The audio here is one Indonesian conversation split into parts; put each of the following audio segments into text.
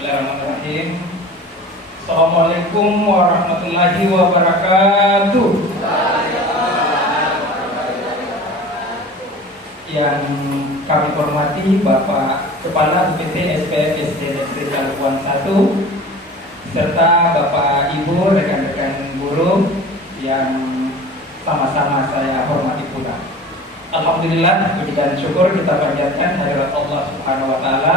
Bismillahirrahmanirrahim. Assalamualaikum warahmatullahi wabarakatuh. Yang kami hormati Bapak Kepala UPT SPM SD Negeri Kaluan 1 serta Bapak Ibu rekan-rekan guru yang sama-sama saya hormati pula. Alhamdulillah, puji dan syukur kita panjatkan hadirat Allah Subhanahu wa taala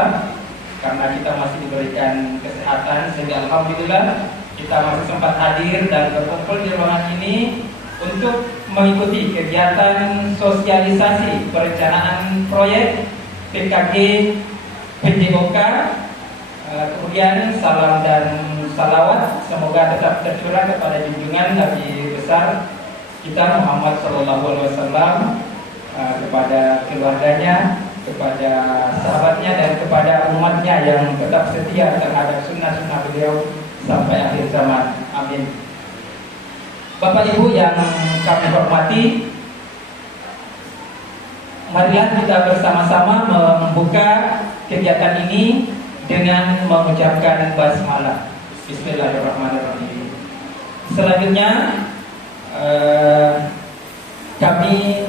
karena kita masih diberikan kesehatan, sehingga alhamdulillah kita masih sempat hadir dan berkumpul di ruangan ini untuk mengikuti kegiatan sosialisasi perencanaan proyek PKG PJOK. Kemudian salam dan salawat semoga tetap tercurah kepada junjungan Nabi besar kita Muhammad SAW, kepada keluarganya, kepada sahabatnya, dan kepada umatnya yang tetap setia terhadap sunnah-sunnah beliau sampai akhir zaman. Amin. Bapak Ibu yang kami hormati, marilah kita bersama-sama membuka kegiatan ini dengan mengucapkan basmalah. Bismillahirrahmanirrahim. Selanjutnya kami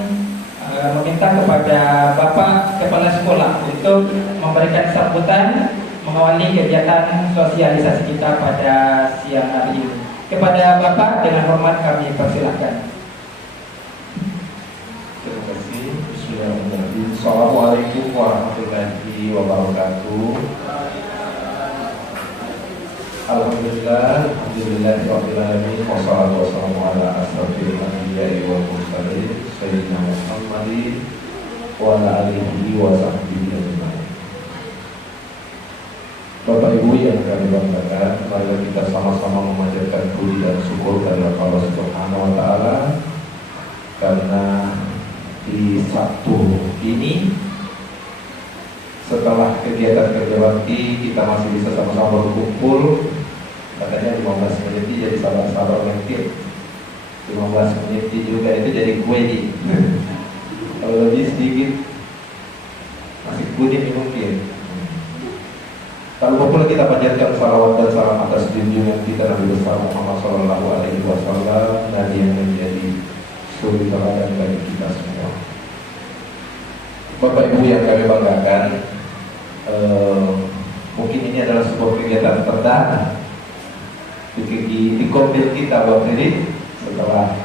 meminta kepada Bapak Kepala Sekolah untuk memberikan sambutan mengawali kegiatan sosialisasi kita pada siang hari ini. Kepada Bapak dengan hormat kami persilahkan. Terima kasih. Bismillahirrahmanirrahim. Assalamualaikum warahmatullahi wabarakatuh. Alhamdulillah, alhamdulillahirabbil alamin, wassalatu wassalamu ala asrofil anbiya'i wal mursalin sayyidina Muhammadin wa ala alihi wa sahbihi ajma'in. Bapak Ibu yang kami banggakan, mari kita sama-sama memanjatkan puji dan syukur kepada Allah Subhanahu wa taala karena di Sabtu ini setelah kegiatan kerja bakti kita masih bisa sama-sama berkumpul. Katanya 15 menit jadi sabar-sabar menit, 15 menit juga itu jadi kue nih. Kalau lebih sedikit masih kuning mungkin. Kalau pula kita panjatkan salawat dan salam atas junjungan kita Nabi besar Muhammad Sallallahu Alaihi Wasallam, Nabi yang menjadi suri teladan bagi kita semua. Bapak Ibu yang kami banggakan, mungkin ini adalah sebuah kegiatan perdana di Kombel kita Bapak ini setelah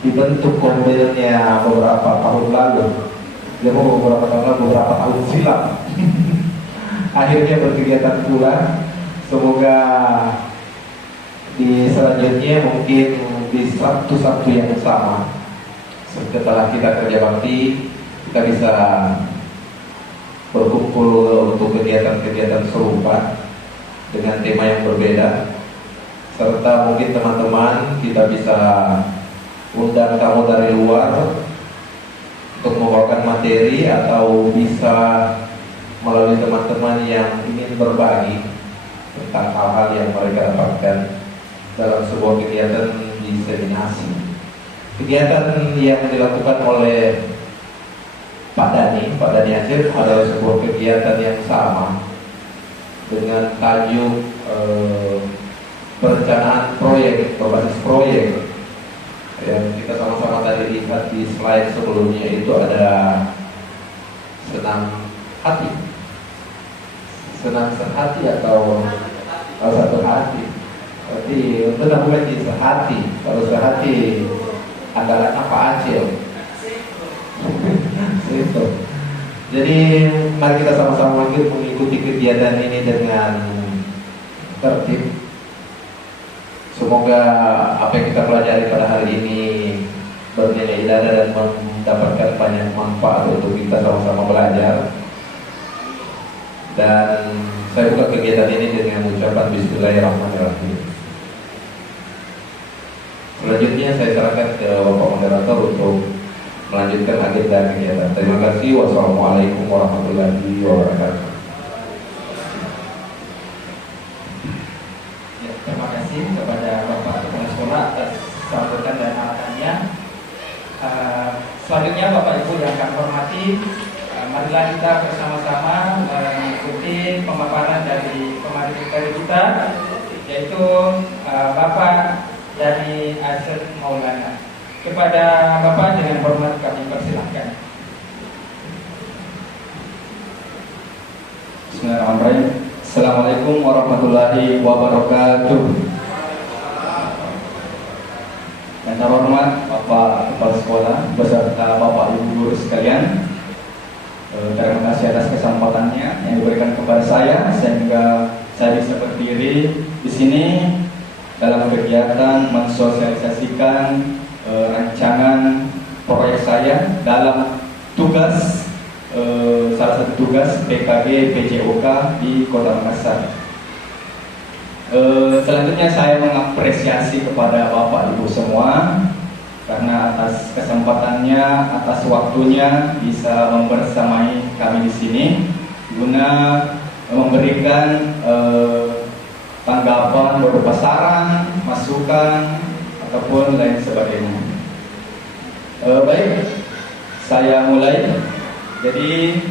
dibentuk Kombelnya beberapa tahun lalu, beberapa tahun silam. Akhirnya berkegiatan pula. Semoga di selanjutnya mungkin di Sabtu-Sabtu yang sama setelah kita kerja bakti kita bisa berkumpul untuk kegiatan-kegiatan serupa dengan tema yang berbeda, serta mungkin teman-teman kita bisa undang tamu dari luar untuk membawakan materi atau bisa melalui teman-teman yang ingin berbagi tentang hal-hal yang mereka dapatkan dalam sebuah kegiatan diseminasi. Kegiatan yang dilakukan oleh Pak Dani Aceh adalah sebuah kegiatan yang sama dengan tajuk perencanaan proyek, berbasis proyek. Yang kita sama-sama tadi lihat di slide sebelumnya itu ada senam hati. Senang sehati atau satu hati. Berarti untuk namanya di sehati. Kalau sehati adalah apa Aceh? Itu. Jadi mari kita sama-sama mengikuti kegiatan ini dengan tertib. Semoga apa yang kita pelajari pada hari ini bernilai ibadah dan mendapatkan banyak manfaat untuk kita sama-sama belajar. Dan saya buka kegiatan ini dengan ucapan Bismillahirrahmanirrahim. Selanjutnya saya serahkan ke Bapak Moderator untuk melanjutkan agenda kegiatan. Terima kasih. Wassalamualaikum warahmatullahi wabarakatuh. Ya, terima kasih kepada Bapak Kepala Sekolah atas sambutan dan arahannya. Selanjutnya Bapak Ibu yang kami hormati, marilah kita bersama-sama mengikuti pemaparan dari pemateri kita, yaitu Bapak Yani Asad Maulana. Kepada Bapak dengan hormat kami persilahkan. Bismillahirrahmanirrahim. Assalamualaikum warahmatullahi wabarakatuh. Yang terhormat Bapak Kepala Sekolah beserta Bapak Ibu guru sekalian, terima kasih atas kesempatannya yang diberikan kepada saya sehingga saya bisa berdiri di sini dalam kegiatan mensosialisasikan rancangan proyek saya dalam tugas salah satu tugas PKG PJOK di Kota Makassar. Selanjutnya saya mengapresiasi kepada Bapak Ibu semua karena atas kesempatannya, atas waktunya bisa membersamai kami di sini guna memberikan tanggapan berupa saran, masukan ataupun lain sebagainya. Baik, saya mulai. Jadi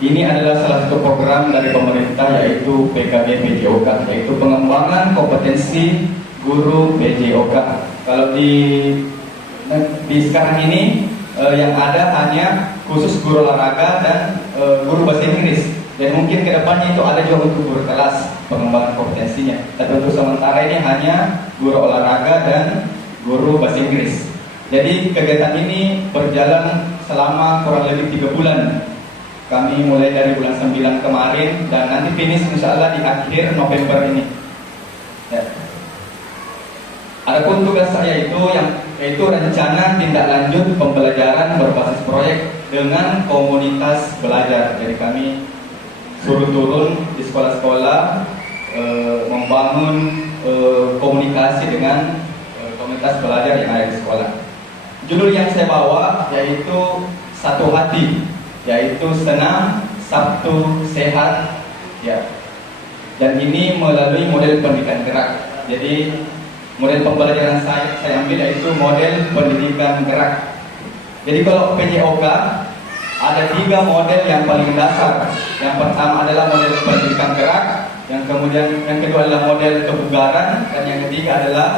ini adalah salah satu program dari pemerintah yaitu PKB PJOK, yaitu pengembangan kompetensi guru PJOK. Kalau di sekarang ini yang ada hanya khusus guru olahraga dan guru bahasa Inggris. Dan mungkin kedepannya itu ada juga untuk guru kelas pengembangan kompetensinya. Tapi untuk sementara ini hanya guru olahraga dan guru bahasa Inggris. Jadi kegiatan ini berjalan selama kurang lebih 3 bulan. Kami mulai dari bulan 9 kemarin dan nanti finish insya Allah di akhir November ini. Ya. Adapun tugas saya yaitu rencana tindak lanjut pembelajaran berbasis proyek dengan komunitas belajar. Jadi kami suruh turun di sekolah-sekolah membangun komunikasi dengan komunitas belajar yang ada di sekolah. Judul yang saya bawa yaitu Satu Hati, yaitu senam Sabtu sehat, ya. Dan ini melalui model pendidikan gerak. Jadi model pembelajaran saya ambil yaitu model pendidikan gerak. Jadi kalau PJOK ada 3 model yang paling dasar. Yang pertama adalah model pendidikan gerak, yang kedua adalah model kebugaran, dan yang ketiga adalah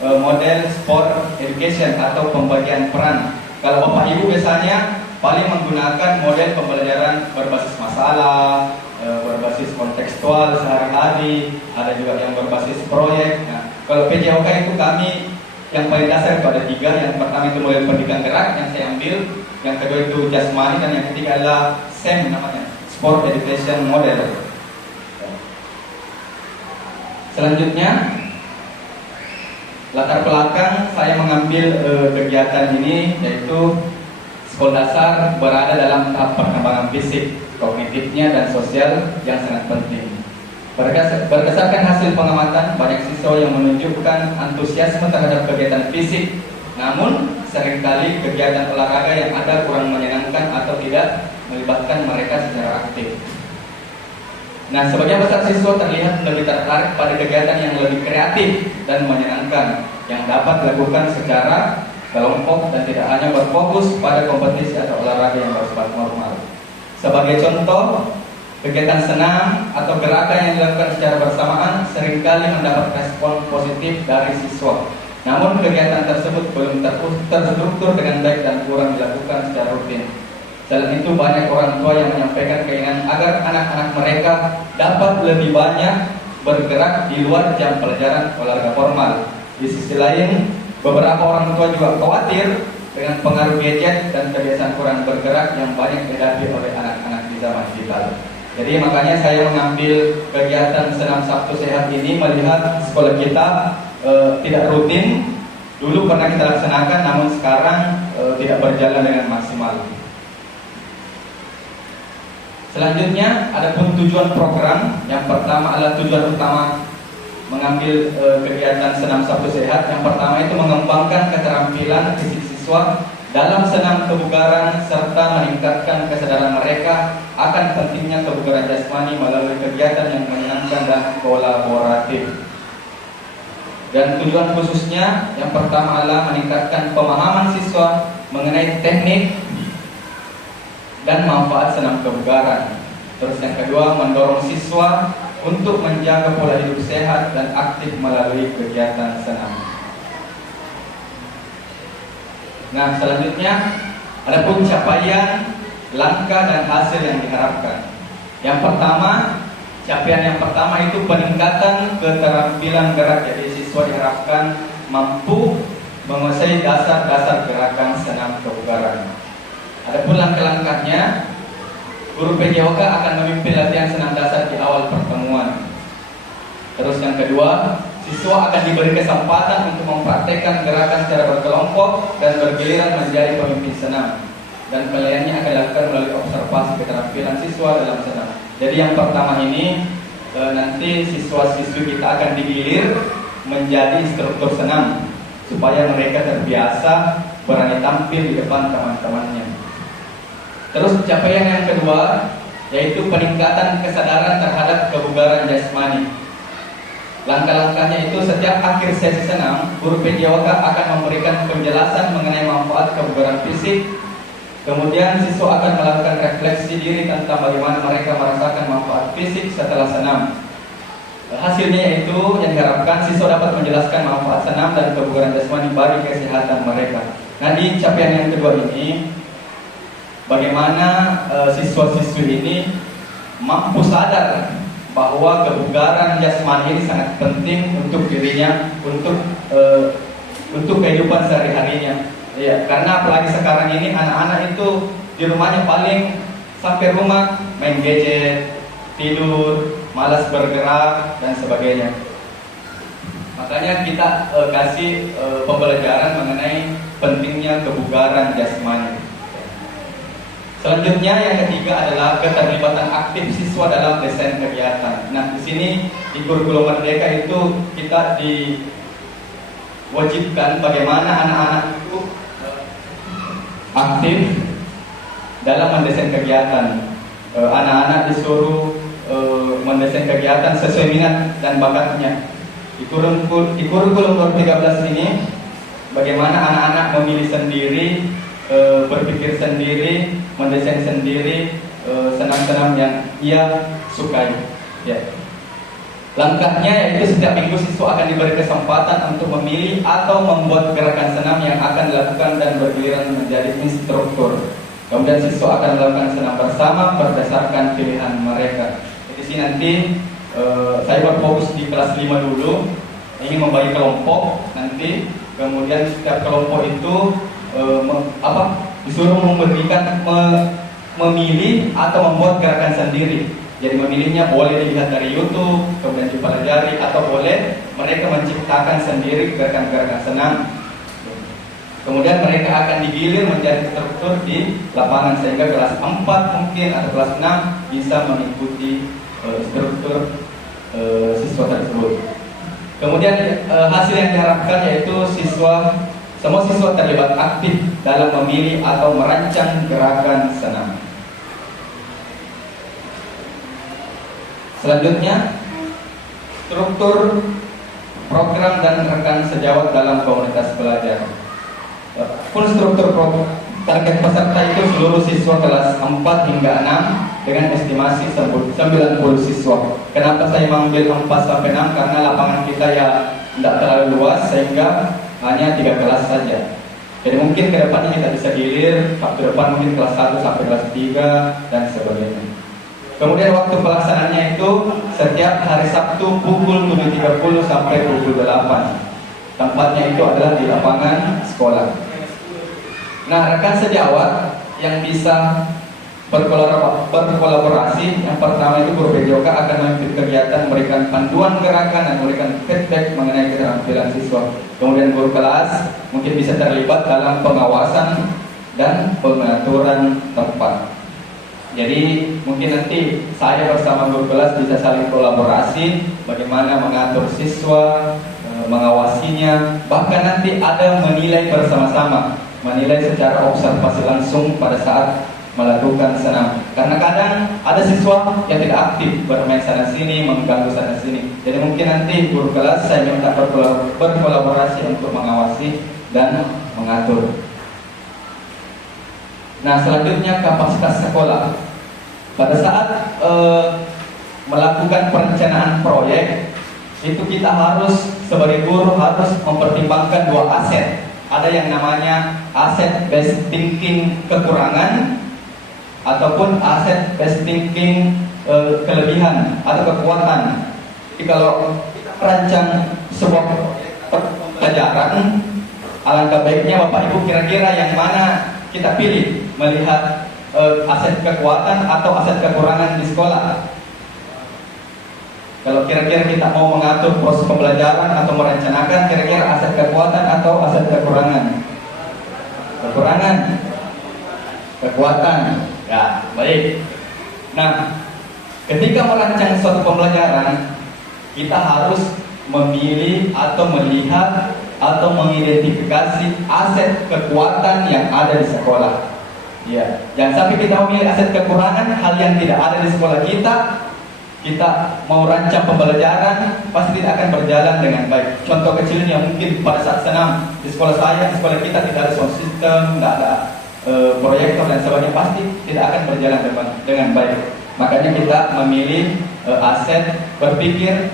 model sport education atau pembagian peran. Kalau Bapak Ibu biasanya paling menggunakan model pembelajaran berbasis masalah, berbasis kontekstual sehari-hari, ada juga yang berbasis proyek. Nah, kalau PJOK itu kami yang paling dasar itu ada 3. Yang pertama itu model pendidikan gerak yang saya ambil, yang kedua itu jasmani, dan yang ketiga adalah SEM namanya, sport education model. Selanjutnya, latar belakang saya mengambil kegiatan ini yaitu sekolah dasar berada dalam tahap perkembangan fisik, kognitifnya dan sosial yang sangat penting. Berdasarkan hasil pengamatan, banyak siswa yang menunjukkan antusiasme terhadap kegiatan fisik, namun seringkali kegiatan olahraga yang ada kurang menyenangkan atau tidak melibatkan mereka secara aktif. Nah, sebagian besar siswa terlihat lebih tertarik pada kegiatan yang lebih kreatif dan menyenangkan yang dapat dilakukan secara kelompok dan tidak hanya berfokus pada kompetisi atau olahraga yang bersifat normal. Sebagai contoh, kegiatan senam atau gerakan yang dilakukan secara bersamaan seringkali mendapat respon positif dari siswa. Namun kegiatan tersebut belum terstruktur dengan baik dan kurang dilakukan secara rutin. Selain itu, banyak orang tua yang menyampaikan keinginan agar anak-anak mereka dapat lebih banyak bergerak di luar jam pelajaran olahraga formal. Di sisi lain, beberapa orang tua juga khawatir dengan pengaruh gadget dan kebiasaan kurang bergerak yang banyak dihadapi oleh anak-anak di zaman digital. Jadi makanya saya mengambil kegiatan senam Sabtu sehat ini melihat sekolah kita tidak rutin. Dulu pernah kita laksanakan, namun sekarang tidak berjalan dengan maksimal. Selanjutnya, adapun tujuan program. Yang pertama adalah tujuan utama mengambil kegiatan senam Sabtu sehat. Yang pertama itu mengembangkan keterampilan fisik siswa dalam senam kebugaran serta meningkatkan kesadaran mereka akan pentingnya kebugaran jasmani melalui kegiatan yang menyenangkan dan kolaboratif. Dan tujuan khususnya yang pertama adalah meningkatkan pemahaman siswa mengenai teknik dan manfaat senam kebugaran. Terus yang kedua, mendorong siswa untuk menjaga pola hidup sehat dan aktif melalui kegiatan senam. Nah, selanjutnya ada pun capaian, langkah dan hasil yang diharapkan. Yang pertama, capaian yang pertama itu peningkatan keterampilan gerak. Jadi siswa diharapkan mampu menguasai dasar-dasar gerakan senam kebugaran. Adapun langkah-langkahnya, guru PJOK akan memimpin latihan senam dasar di awal pertemuan. Terus yang kedua, siswa akan diberi kesempatan untuk mempraktekkan gerakan secara berkelompok dan bergiliran menjadi pemimpin senam. Dan penilaiannya akan dilakukan melalui observasi keterampilan siswa dalam senam. Jadi yang pertama ini nanti siswa-siswi kita akan digilir menjadi instruktur senam supaya mereka terbiasa berani tampil di depan teman-temannya. Terus capaian yang kedua yaitu peningkatan kesadaran terhadap kebugaran jasmani. Langkah-langkahnya itu setiap akhir sesi senam, guru PJOK akan memberikan penjelasan mengenai manfaat kebugaran fisik. Kemudian siswa akan melakukan refleksi diri tentang bagaimana mereka merasakan manfaat fisik setelah senam. Hasilnya yaitu yang diharapkan siswa dapat menjelaskan manfaat senam dan kebugaran jasmani bagi kesehatan mereka. Nah, di capaian yang kedua ini, bagaimana siswa-siswi ini mampu sadar bahwa kebugaran jasmani ini sangat penting untuk dirinya, untuk kehidupan sehari-harinya. Ya, karena apalagi sekarang ini anak-anak itu di rumahnya paling sampai rumah main gadget, tidur, malas bergerak dan sebagainya. Makanya kita kasih pembelajaran mengenai pentingnya kebugaran jasmani. Selanjutnya yang ketiga adalah keterlibatan aktif siswa dalam desain kegiatan. Nah, di sini di kurikulum Merdeka itu kita diwajibkan bagaimana anak-anak itu aktif dalam mendesain kegiatan. Anak-anak disuruh mendesain kegiatan sesuai minat dan bakatnya. Di kurikulum 13 ini, bagaimana anak-anak memilih sendiri, berpikir sendiri, mendesain sendiri senam-senam yang ia sukai. Ya. Langkahnya yaitu setiap minggu siswa akan diberi kesempatan untuk memilih atau membuat gerakan senam yang akan dilakukan dan bergiliran menjadi instruktur. Kemudian siswa akan melakukan senam bersama berdasarkan pilihan mereka. Di sini nanti saya berfokus di kelas 5 dulu. Ini membagi kelompok nanti. Kemudian setiap kelompok itu disuruh memilih atau membuat gerakan sendiri. Jadi memilihnya boleh dilihat dari YouTube, kemudian dipelajari, atau boleh mereka menciptakan sendiri gerakan-gerakan senam. Kemudian mereka akan digilir menjadi instruktur di lapangan sehingga kelas 4 mungkin atau kelas 6 bisa mengikuti instruktur siswa tersebut. Kemudian hasil yang diharapkan yaitu semua siswa terlibat aktif dalam memilih atau merancang gerakan senam. Selanjutnya, struktur program dan rekan sejawat dalam komunitas belajar. Full struktur target peserta itu seluruh siswa kelas 4 hingga 6 dengan estimasi 90 siswa. Kenapa saya mengambil 4 sampai 6? Karena lapangan kita ya tidak terlalu luas sehingga hanya 3 kelas saja. Jadi mungkin ke depannya kita bisa gilir, waktu depan mungkin kelas 1 sampai kelas 3 dan sebagainya. Kemudian waktu pelaksanaannya itu setiap hari Sabtu pukul 7.30 sampai pukul 8. Tempatnya itu adalah di lapangan sekolah. Nah, rekan sejawat yang bisa berkolaborasi, yang pertama itu guru PJOK akan memimpin kegiatan, memberikan panduan gerakan dan memberikan feedback mengenai keterampilan siswa. Kemudian guru kelas mungkin bisa terlibat dalam pengawasan dan pengaturan tempat. Jadi mungkin nanti saya bersama guru kelas bisa saling kolaborasi bagaimana mengatur siswa, mengawasinya, bahkan nanti ada menilai bersama-sama, menilai secara observasi langsung pada saat melakukan senam. Karena kadang ada siswa yang tidak aktif bermain sana sini, mengganggu sana sini. Jadi mungkin nanti guru kelas saya minta berkolaborasi untuk mengawasi dan mengatur. Nah, selanjutnya kapasitas sekolah. Pada saat melakukan perencanaan proyek, itu kita harus sebagai guru harus mempertimbangkan dua aset. Ada yang namanya aset based thinking kekurangan ataupun aset based thinking kelebihan atau kekuatan. Jadi kalau kita merancang sebuah pelajaran, alangkah baiknya Bapak Ibu kira-kira yang mana kita pilih, melihat aset kekuatan atau aset kekurangan di sekolah. Kalau kira-kira kita mau mengatur proses pembelajaran atau merencanakan, kira-kira aset kekuatan atau aset kekurangan? Kekurangan. Kekuatan. Ya, baik. Nah, ketika merancang suatu pembelajaran, kita harus memilih atau melihat atau mengidentifikasi aset kekuatan yang ada di sekolah. Ya, jangan sampai kita memilih aset kekurangan, hal yang tidak ada di sekolah kita mau rancang pembelajaran pasti tidak akan berjalan dengan baik. Contoh kecilnya mungkin pada saat senam di sekolah saya, di sekolah kita tidak ada sound system, tidak ada proyektor dan sebagainya, pasti tidak akan berjalan dengan baik. Makanya kita memilih aset berpikir,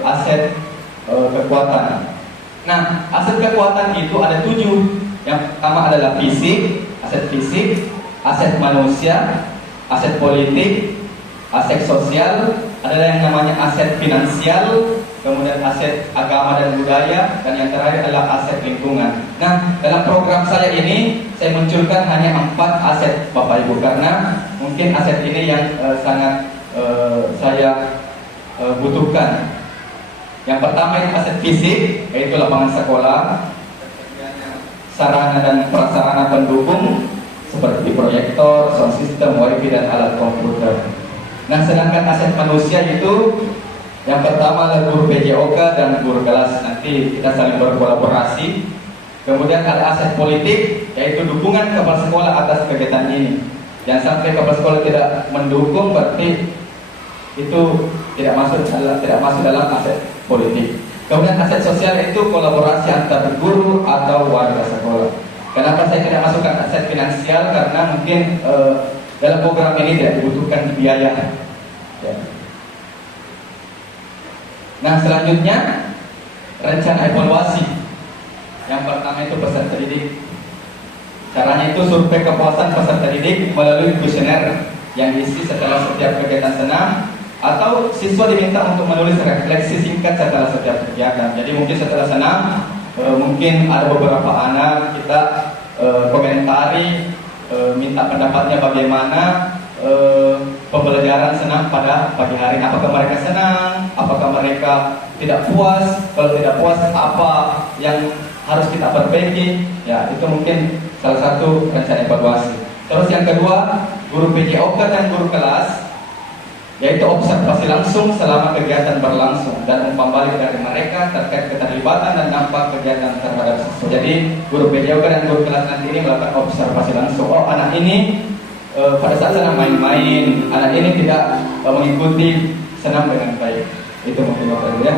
aset kekuatan. Nah, aset kekuatan itu ada 7. Yang pertama adalah fisik, aset manusia, aset politik, aset sosial, ada yang namanya aset finansial, kemudian aset agama dan budaya, dan yang terakhir adalah aset lingkungan. Nah, dalam program saya ini saya munculkan hanya 4 aset Bapak Ibu, karena mungkin aset ini yang sangat saya butuhkan. Yang pertama itu aset fisik, yaitu lapangan sekolah, sarana dan prasarana pendukung seperti proyektor, sound system, wifi dan alat komputer. Nah, sedangkan aset manusia itu yang pertama adalah guru PJOK dan guru kelas, nanti kita saling berkolaborasi. Kemudian ada aset politik, yaitu dukungan kepala sekolah atas kegiatan ini. Jangan sampai kepala sekolah tidak mendukung, berarti itu tidak masuk dalam aset politik. Kemudian aset sosial itu kolaborasi antar guru atau warga sekolah. Kenapa saya tidak masukkan aset finansial? Karena mungkin dalam program ini tidak dibutuhkan biaya. Ya. Nah, selanjutnya rencana evaluasi. Yang pertama itu peserta didik. Caranya itu survei kepuasan peserta didik melalui kuesioner yang diisi setelah setiap kegiatan senam, atau siswa diminta untuk menulis refleksi singkat setelah setiap kegiatan. Jadi mungkin setelah senam, mungkin ada beberapa anak kita komentari, minta pendapatnya bagaimana pembelajaran senam pada pagi hari. Apakah mereka senang? Apakah mereka tidak puas? Kalau tidak puas, apa yang harus kita perbaiki? Ya, itu mungkin salah satu rencana evaluasi. Terus yang kedua, guru PJOK dan guru kelas, yaitu observasi langsung selama kegiatan berlangsung dan umpan balik dari mereka terkait keterlibatan dan dampak kegiatan terhadap siswa. Jadi guru PJOK dan guru kelas nanti ini melakukan observasi langsung. Oh, anak ini pada saat senam main-main, anak ini tidak mengikuti senam dengan baik. Itu mungkin Bapak Ibu ya.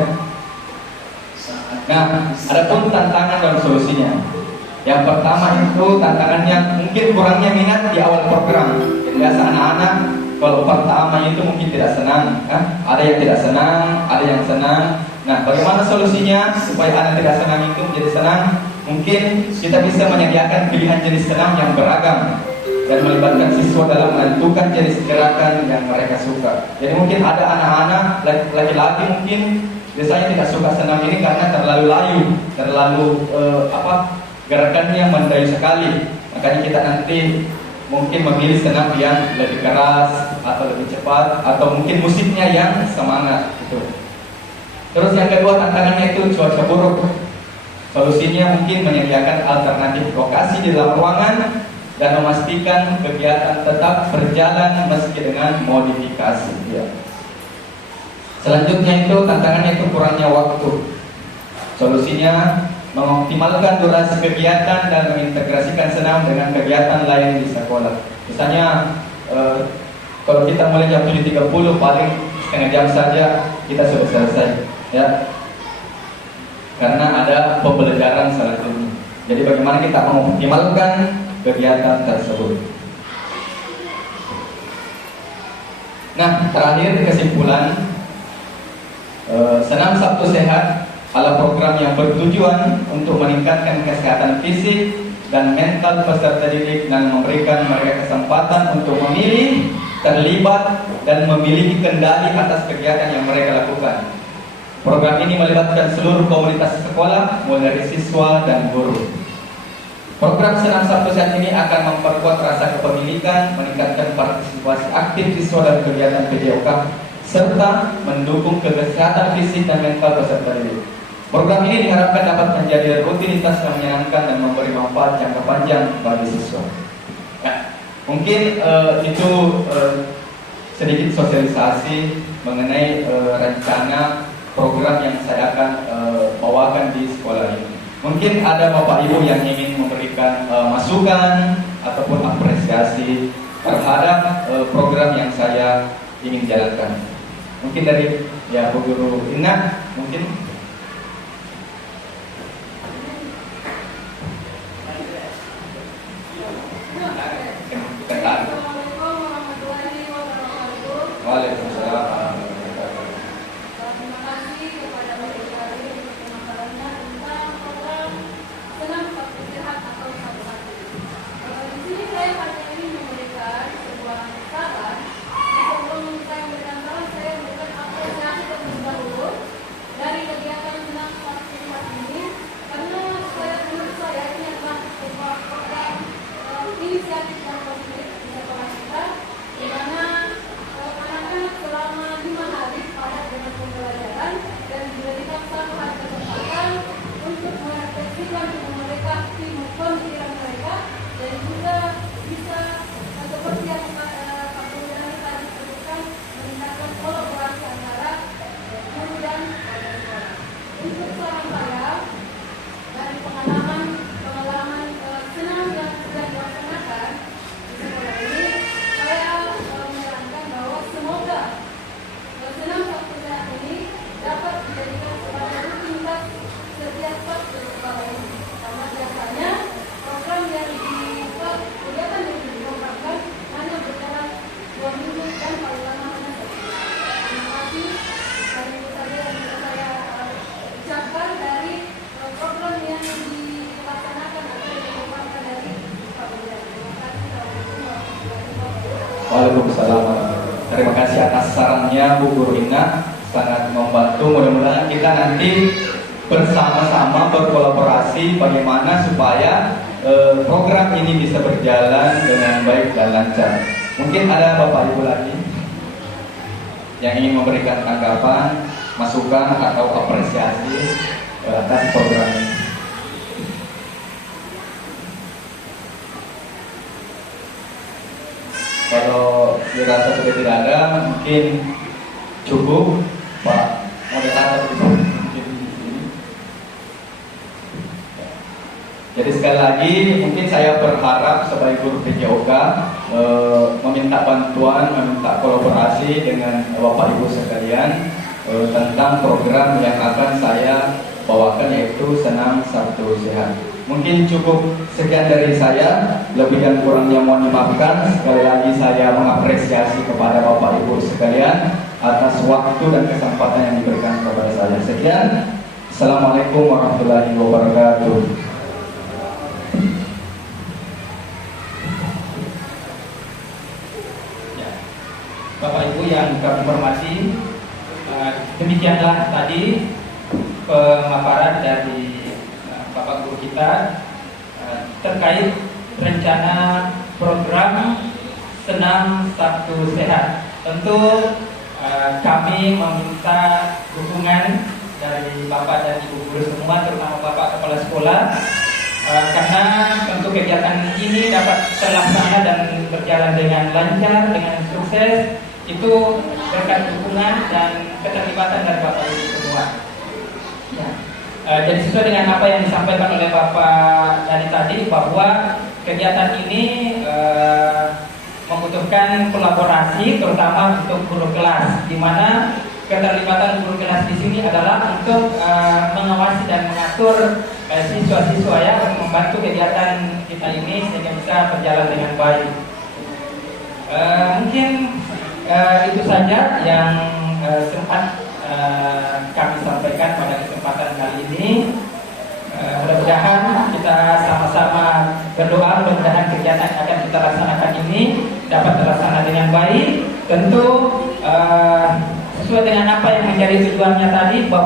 Nah, ada pun tantangan dan solusinya. Yang pertama itu tantangannya mungkin kurangnya minat di awal program. Biasa anak-anak kalau pertama itu mungkin tidak senang, kan? Ada yang tidak senang, ada yang senang. Nah, bagaimana solusinya supaya anak tidak senang itu menjadi senang? Mungkin kita bisa menyediakan pilihan jenis senam yang beragam dan melibatkan siswa dalam menentukan jenis gerakan yang mereka suka. Jadi mungkin ada anak-anak laki-laki mungkin biasanya tidak suka senam ini karena terlalu layu, terlalu gerakannya mendayu sekali. Makanya kita nanti mungkin memilih senam yang lebih keras atau lebih cepat, atau mungkin musiknya yang semangat gitu. Terus yang kedua tantangannya itu cuaca buruk. Solusinya mungkin menyediakan alternatif lokasi di dalam ruangan dan memastikan kegiatan tetap berjalan meski dengan modifikasi. Ya. Selanjutnya itu tantangannya itu kurangnya waktu. Solusinya mengoptimalkan durasi kegiatan dan mengintegrasikan senam dengan kegiatan lain di sekolah. Misalnya kalau kita mulai jam 7.30, paling setengah jam saja kita sudah selesai, ya. Karena ada pembelajaran selanjutnya. Jadi bagaimana kita mengoptimalkan kegiatan tersebut. Nah, terakhir kesimpulan, Senam Sabtu Sehat adalah program yang bertujuan untuk meningkatkan kesehatan fisik dan mental peserta didik dan memberikan mereka kesempatan untuk memilih, terlibat, dan memiliki kendali atas kegiatan yang mereka lakukan. Program ini melibatkan seluruh komunitas sekolah, mulai dari siswa dan guru. Program Senam Sabtu Sehat ini akan memperkuat rasa kepemilikan, meningkatkan partisipasi aktif siswa dalam kegiatan PJOK, serta mendukung kesehatan fisik dan mental peserta didik. Program ini diharapkan dapat menjadi rutinitas yang menyenangkan dan memberi manfaat jangka panjang bagi siswa. Ya, mungkin itu sedikit sosialisasi mengenai rencana program yang saya akan bawakan di sekolah ini. Mungkin ada Bapak Ibu yang ingin memberikan masukan ataupun apresiasi terhadap program yang saya ingin jalankan. Mungkin dari Bu Guru Ina, mungkin. Waalaikumsalam. Waalaikumsalam. Terima kasih atas sarannya Bu Guru Ina, sangat membantu. Mudah-mudahan kita nanti bersama-sama berkolaborasi bagaimana supaya program ini bisa berjalan dengan baik dan lancar. Mungkin ada Bapak Ibu lagi yang ingin memberikan tanggapan, masukan atau apresiasi atas program ini. Kalau dirasa sudah tidak ada, mungkin cukup Pak moderator mungkin di sini. Jadi sekali lagi, mungkin saya berharap sebagai guru PJOK meminta bantuan, meminta kolaborasi dengan Bapak Ibu sekalian tentang program yang akan saya bawakan, yaitu Senam Sabtu Sehat. Mungkin cukup sekian dari saya, lebih dan kurangnya mohon dimaafkan. Sekali lagi saya mengapresiasi kepada Bapak Ibu sekalian atas waktu dan kesempatan yang diberikan kepada saya. Sekian, Assalamualaikum warahmatullahi wabarakatuh. Bapak Ibu yang kami hormati, demikianlah tadi pemaparan dari Bapak Guru kita terkait rencana program Senam Sabtu Sehat. Tentu kami meminta dukungan dari Bapak dan Ibu Guru semua, terutama Bapak Kepala Sekolah, karena tentu kegiatan ini dapat terlaksana dan berjalan dengan lancar, dengan sukses, itu berkat dukungan dan keterlibatan dari Bapak Ibu semua. Ya. Jadi sesuai dengan apa yang disampaikan oleh Bapak dari tadi, bahwa kegiatan ini membutuhkan kolaborasi, terutama untuk guru kelas, di mana keterlibatan guru kelas di sini adalah untuk mengawasi dan mengatur siswa-siswa ya, membantu kegiatan kita ini sehingga bisa berjalan dengan baik. Mungkin itu saja yang sempat kami sampaikan pada kesempatan kali ini. Mudah-mudahan kita sama-sama berdoa, mudah-mudahan kegiatan yang akan kita laksanakan ini dapat terlaksana dengan baik. Tentu sesuai dengan apa yang menjadi tujuannya tadi, bahwa